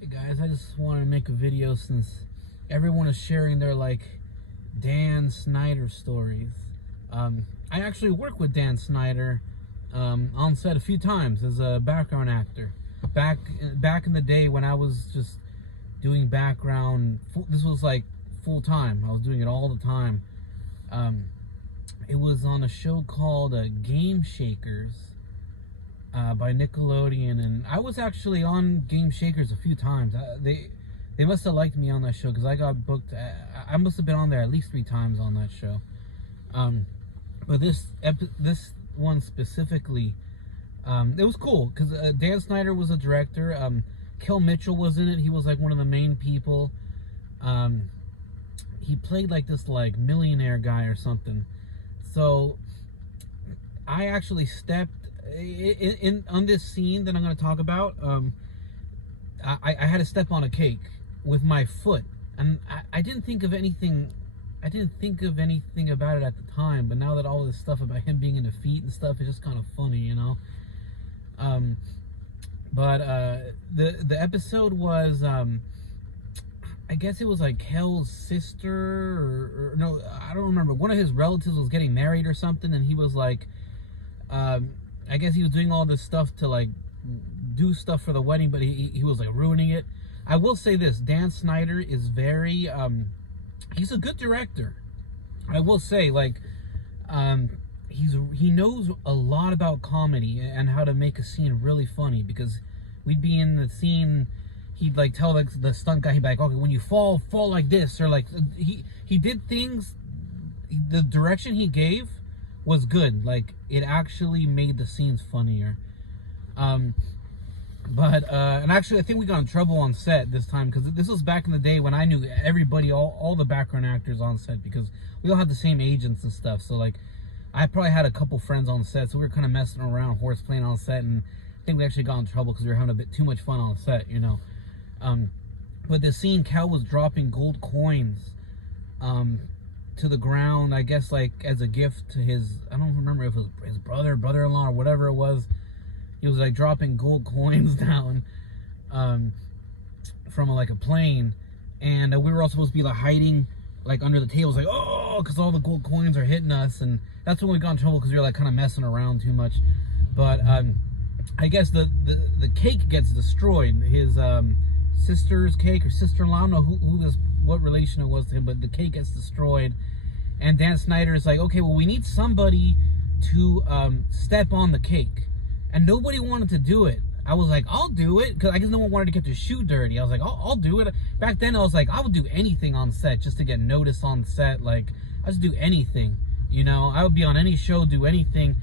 Hey guys, I just wanted to make a video since everyone is sharing their Dan Schneider stories. I actually worked with Dan Schneider on set a few times as a background actor. Back in the day when I was just doing background, this was like full time. I was doing it all the time. It was on a show called Game Shakers. By Nickelodeon, and I was actually on Game Shakers a few times. They must have liked me on that show because I got booked. I must have been on there at least 3 times on that show. But this one specifically, it was cool because Dan Schneider was a director. Kel Mitchell was in it. He was like one of the main people. He played like this millionaire guy or something. So I actually stepped on this scene that I'm going to talk about. I had to step on a cake with my foot, and I didn't think of anything. I didn't think of anything about it at the time, but now that all this stuff about him being in the feet and stuff is just kind of funny, you know. The episode was I guess it was like Kel's sister or no, I don't remember. One of his relatives was getting married or something, and he was like, I guess he was doing all this stuff to do stuff for the wedding, but he was ruining it. I will say this: Dan Schneider is very he's a good director. I will say he knows a lot about comedy and how to make a scene really funny, because we'd be in the scene, he'd tell the stunt guy, he'd be like, okay, when you fall like this, or he did things, the direction he gave was good. It actually made the scenes funnier. And actually I think we got in trouble on set this time, because this was back in the day when I knew everybody, all the background actors on set, because we all had the same agents and stuff. So I probably had a couple friends on set, so we were kind of messing around, horse playing on set, and I think we actually got in trouble because we were having a bit too much fun on set, you know. But the scene, Cal was dropping gold coins to the ground, I guess as a gift to his, I don't remember if it was his brother-in-law or whatever it was. He was dropping gold coins down from a plane, and we were all supposed to be hiding under the tables, oh, because all the gold coins are hitting us, and that's when we got in trouble because we were kind of messing around too much. But I guess the cake gets destroyed. His sister's cake or sister-in-law, I don't know what relation it was to him, but the cake gets destroyed, and Dan Schneider is okay, well, we need somebody to step on the cake, and nobody wanted to do it. I was I'll do it, because I guess no one wanted to get their shoe dirty. I was I'll do it. Back then I was I would do anything on set just to get noticed on set. I just do anything, you know. I would be on any show, do anything.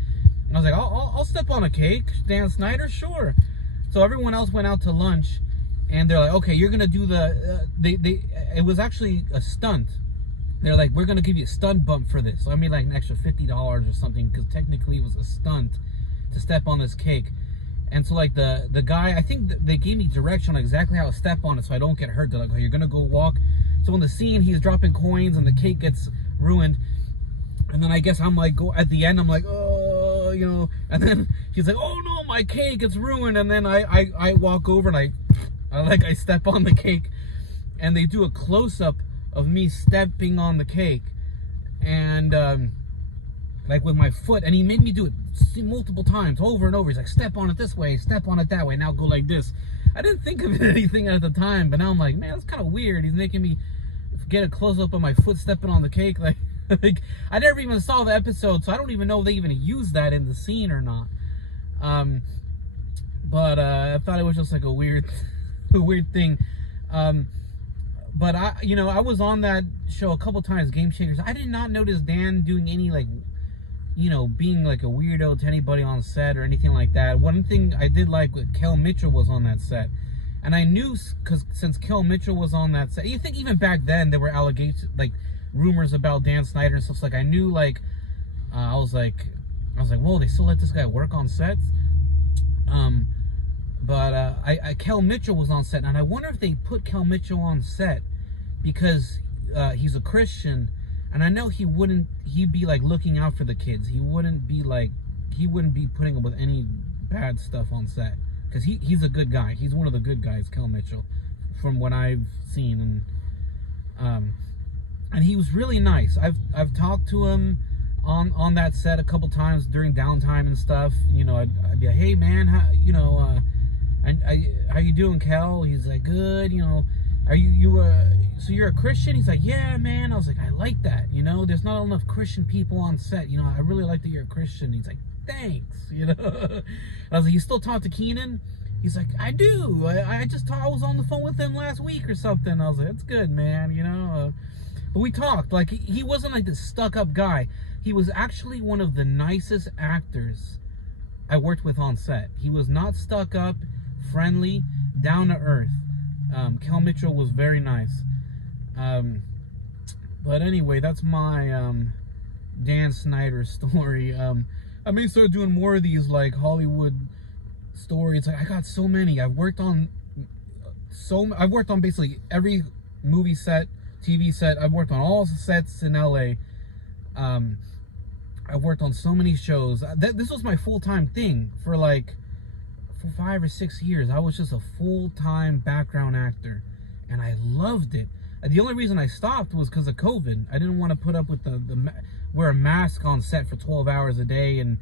I was I'll step on a cake. Dan Schneider, sure. So everyone else went out to lunch, and they're okay, you're gonna do the it was actually a stunt. They're we're gonna give you a stunt bump for this. So I made an extra $50 or something, because technically it was a stunt to step on this cake. And so the guy, I think they gave me direction on exactly how to step on it so I don't get hurt. They're oh, you're gonna go walk. So in the scene, he's dropping coins and the cake gets ruined, and then I guess I'm go at the end, I'm oh, you know, and then he's oh no, my cake, it's ruined. And then I walk over and I step on the cake, and they do a close-up of me stepping on the cake, and with my foot, and he made me do it multiple times, over and over. He's step on it this way, step on it that way, now go like this. I didn't think of anything at the time, but now I'm man, that's kind of weird. He's making me get a close-up of my foot stepping on the cake. I never even saw the episode, so I don't even know if they even used that in the scene or not. But I thought it was just a weird thing. But I was on that show a couple times, Game Shakers. I did not notice Dan doing any being a weirdo to anybody on set or anything like that. One thing I did with Kel Mitchell was on that set, and I knew, because since Kel Mitchell was on that set, you think even back then there were allegations, rumors about Dan Schneider and stuff. I knew, I was like, whoa, they still let this guy work on sets. But Kel Mitchell was on set, and I wonder if they put Kel Mitchell on set because he's a Christian, and I know he'd be looking out for the kids. He wouldn't be putting up with any bad stuff on set, because he's a good guy. He's one of the good guys, Kel Mitchell. from what I've seen, and he was really nice. I've talked to him on that set a couple times during downtime and stuff. You know, I'd be like, hey man, how you doing, Cal? He's like, good. You know, are you so you're a Christian? He's like, yeah, man. I was like, I like that. You know, there's not enough Christian people on set. You know, I really like that you're a Christian. He's like, thanks. You know, I was like, you still talk to Keenan? He's like, I do. I was on the phone with him last week or something. I was like, that's good, man. You know, but we talked. Like, he wasn't like this stuck-up guy. He was actually one of the nicest actors I worked with on set. He was not stuck up, friendly, down to earth. Kel Mitchell was very nice. But anyway, that's my Dan Schneider story. I may start doing more of these like Hollywood stories. Like, I got so many. I've worked on basically every movie set, TV set. I've worked on all the sets in LA. I've worked on so many shows. This was my full-time thing for 5 or 6 years. I was just a full-time background actor, and I loved it. The only reason I stopped was because of COVID. I didn't want to put up with the wear a mask on set for 12 hours a day, and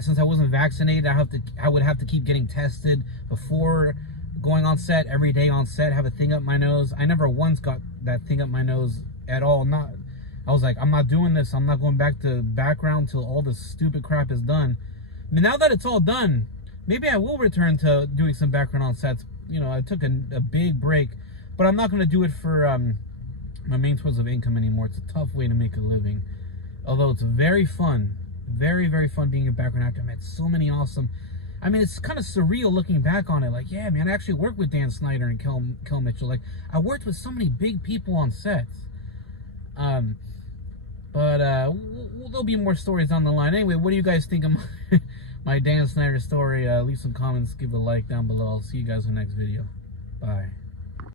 since I wasn't vaccinated, I would have to keep getting tested before going on set, every day on set, have a thing up my nose. I never once got that thing up my nose at all. I was like, I'm not doing this. I'm not going back to background till all this stupid crap is done. I mean, now that it's all done, maybe I will return to doing some background on sets. You know, I took a big break, but I'm not going to do it for my main source of income anymore. It's a tough way to make a living. Although it's very fun. Very, very fun being a background actor. I met so many awesome... I mean, it's kind of surreal looking back on it. Like, yeah, man, I actually worked with Dan Schneider and Kel Mitchell. Like, I worked with so many big people on sets. But there'll be more stories down the line. Anyway, what do you guys think of my Dan Schneider story? Leave some comments, give a like down below. I'll see you guys in the next video. Bye.